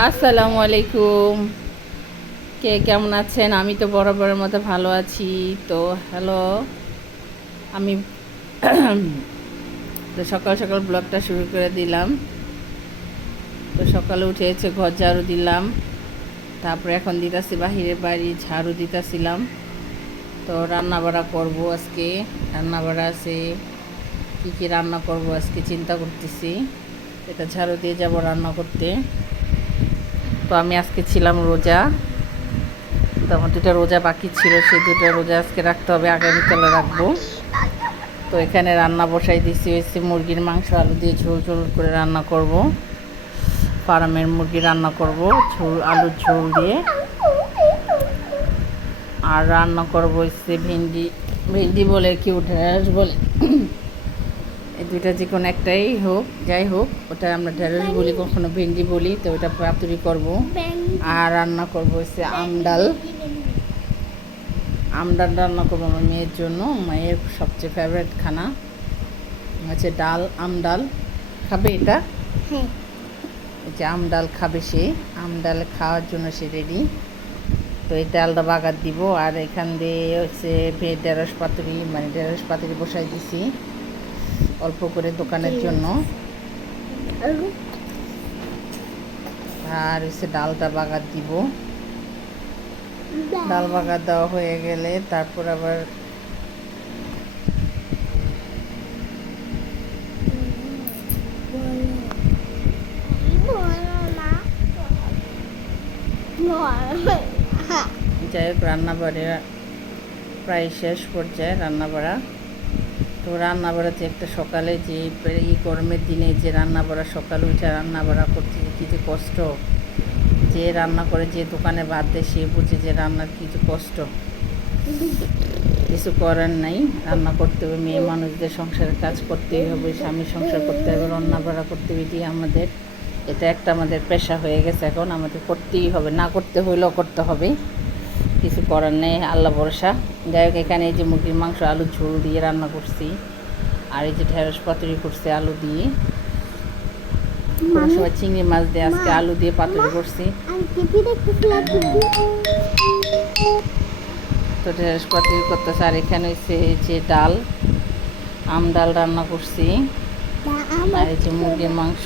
আসসালামু আলাইকুম। কে কেমন আছেন? আমি তো বরাবরের মতো ভালো আছি। তো হ্যালো, আমি তো সকাল সকাল ব্লগটা শুরু করে দিলাম। তো সকালে উঠে এসে ঘর ঝাড়ু দিলাম, তারপরে এখন দিতাছি বাহিরের বাড়ি ঝাড়ু দিতাছিলাম। তো রান্না বাড়া করবো আজকে। রান্না বাড়া আছে, কী কী রান্না করব আজকে চিন্তা করতেছি। এটা ঝাড়ু দিয়ে যাব রান্না করতে। তো আমি আজকে ছিলাম রোজা, তো আমার দুটো রোজা বাকি ছিল, সেই দুটো রোজা আজকে রাখতে হবে, আগামীকালে রাখবো। তো এখানে রান্না বসাই দিছি হয়েছে মুরগির মাংস আলু দিয়ে ঝোল ঝোল করে রান্না করব। ফার্মের মুরগি রান্না করব ঝোল, আলুর ঝোল দিয়ে। আর রান্না করব হচ্ছে ভেন্ডি, ভেন্ডি বলে কি ঢেঁড়স বলে, এই দুইটা যে কোনো একটাই হোক, যাই হোক, ওটা আমরা ঢেঁড়স বলি, কখনো ভেন্ডি বলি। তো ওটা পাতুরি করব। আর রান্না করব হচ্ছে আমডাল। আমডাল রান্না করবো আমার মেয়ের জন্য। মায়ের সবচেয়ে ফেভারিট খানা হচ্ছে ডাল, আমডাল খাবে এটা। এই যে আমডাল খাবে সে, আমডাল খাওয়ার জন্য সে রেডি। তো এই ডালটা বাগার দিব। আর এখান দিয়ে হচ্ছে ঢেঁড়স পাতুরি, মানে ঢেঁড়স পাতুরি বসাই দিছি অল্প করে দোকানের জন্য। আর হচ্ছে ডালটা বাগার দিব। ডাল বাগার দেওয়া হয়ে গেলে তারপর আবার যাই হোক রান্নাবাড়া প্রায় শেষ পর্যায়ে রান্নাবাড়া। তো রান্নাবাড়াতে একটা সকালে যে এই গরমের দিনে যে রান্নাবাড়া সকালে উঠে রান্নাবাড়া করতে কী যে কষ্ট, যে রান্না করে যে দোকানে ভাত দেয় সে বুঝে যে রান্নার কিছু কষ্ট। কিছু করার নাই, রান্না করতে হবে, মেয়ে মানুষদের সংসারের কাজ করতেই হবে, স্বামী সংসার করতে হবে, রান্নাবাড়া করতে হবে। এটি আমাদের, এটা একটা আমাদের পেশা হয়ে গেছে, এখন আমাদের করতেই হবে, না করতে হইলেও করতে হবে, কিছু করার নেই, আল্লাহ ভরসা। যাই হোক এখানে এই যে মুরগির মাংস আলু ঝোল দিয়ে রান্না করছি, আর এই যে ঢেঁড়স পাতুরি করছি আলু দিয়ে। কোনো সময় চিংড়ি মাছ দিয়ে, আজকে আলু দিয়ে পাতুরি করছি। তো ঢেঁড়স পাতুরি করতেছে। আর এখানে হচ্ছে যে ডাল, আম ডাল রান্না করছি, আর এই যে মুরগির মাংস।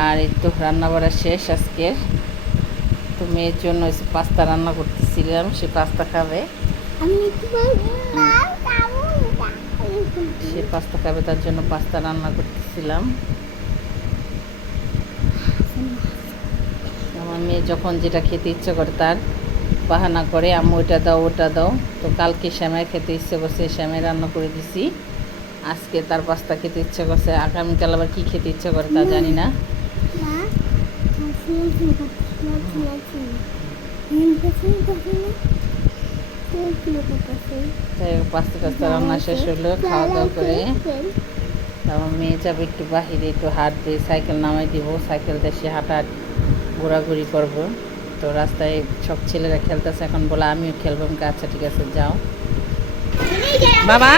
আর এই তো রান্না বাড়া শেষ আজকের। তো মেয়ের জন্য হচ্ছে পাস্তা রান্না করতেছিলাম, সে পাস্তা খাবে, সে পাস্তা খাবে, তার জন্য পাস্তা রান্না করতেছিলাম। আমার মেয়ে যখন যেটা খেতে ইচ্ছে করে তার বাহানা করে, আম্মু ওটা দাও ওটা দাও। তো কালকে শ্যামাই খেতে ইচ্ছে করছে, শ্যামাই রান্না করে দিছি। আজকে তার পাস্তা খেতে ইচ্ছে করছে, আগামীকাল আবার কী খেতে ইচ্ছে করে তা জানি না। পাস্তা টাস্তা রান্না শেষ হলো, খাওয়া দাওয়া করে আমার মেয়ে যাবে একটু বাহিরে, একটু হাঁটবে, সাইকেল নামাই দিব, সাইকেল দিয়ে সে হাঁটা ঘোরাঘুরি করবো। তো রাস্তায় সব ছেলেরা খেলতেছে, এখন বলে আমিও খেলবো। আচ্ছা ঠিক আছে যাও বাবা।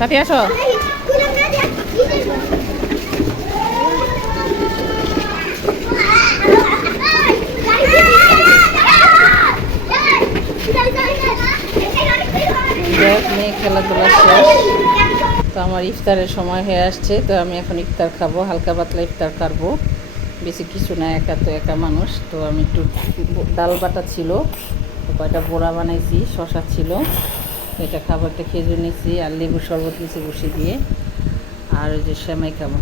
সাথে আসো। মেয়ে খেলাধুলা শেষ। তো আমার ইফতারের সময় হয়ে আসছে, তো আমি এখন ইফতার খাবো, হালকা পাতলা ইফতার খাবো, বেশি কিছু না, একা তো একা মানুষ। তো আমি একটু ডাল বাটা ছিল, তো কয়টা বড়া বানাইছি, শশা ছিল, এটা খাবো, একটা খেজুর নিয়েছি আর লেবু শরবত নিয়েছি বসে দিয়ে, আর ওই যে সেমাই খাবো।